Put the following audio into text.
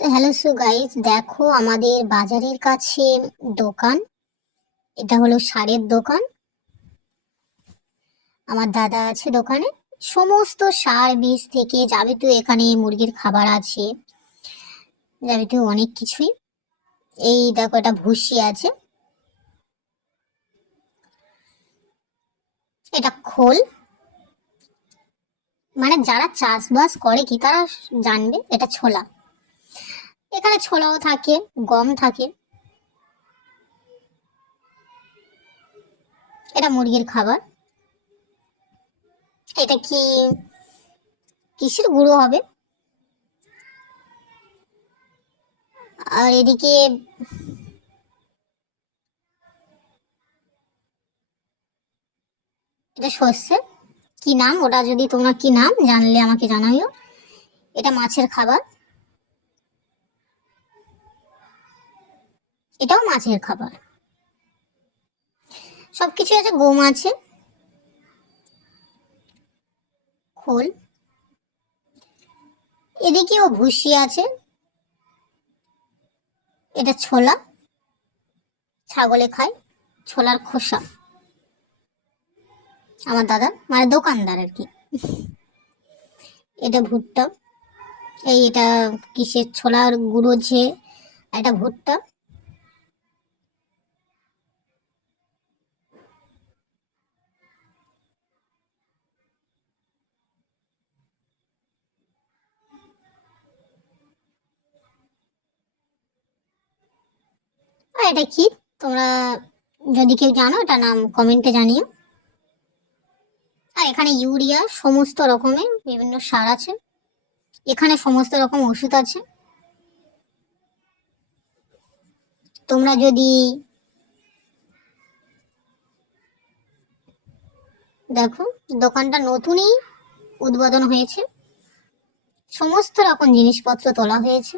Hello so guys, দেখো আমাদের বাজারের কাছে দোকান। এটা হলো সারের দোকান। আমার দাদা আছে দোকানে। সমস্ত সার বীজ থেকে যাবতীয় এখানে মুরগির খাবার আছে, যাবতীয় অনেক কিছুই। এই দেখো, এটা ভুসি আছে, এটা খোল। মানে যারা চাষবাস করে কি তারা জানবে। এটা ছোলা, এখানে ছোলাও থাকে, গম থাকে। এটা মুরগির খাবার। এটা কি কিসের গুঁড়ো হবে। আর এদিকে এটা সর্ষে। কি নাম ওটা, যদি তোমরা কি নাম জানলে আমাকে জানাইও। এটা মাছের খাবার, এটাও মাছের খাবার। সবকিছু আছে, গম আছে, খোল। এদিকেও ভুসি আছে, এটা ছোলা, ছাগলে খায়। ছোলার খোসা। আমার দাদা মানে দোকানদার আর কি। এটা ভুট্টা। এটা কিসের ছোলার গুঁড়ো যে, এটা ভুট্টা। আর এটা কি, তোমরা যদি কেউ জানো এটা নাম কমেন্টে জানিও। আর এখানে ইউরিয়া, সমস্ত রকমের বিভিন্ন সার আছে। এখানে সমস্ত রকম ওষুধ আছে। তোমরা যদি দেখো, দোকানটা নতুনই উদ্বোধন হয়েছে, সমস্ত রকম জিনিসপত্র তোলা হয়েছে।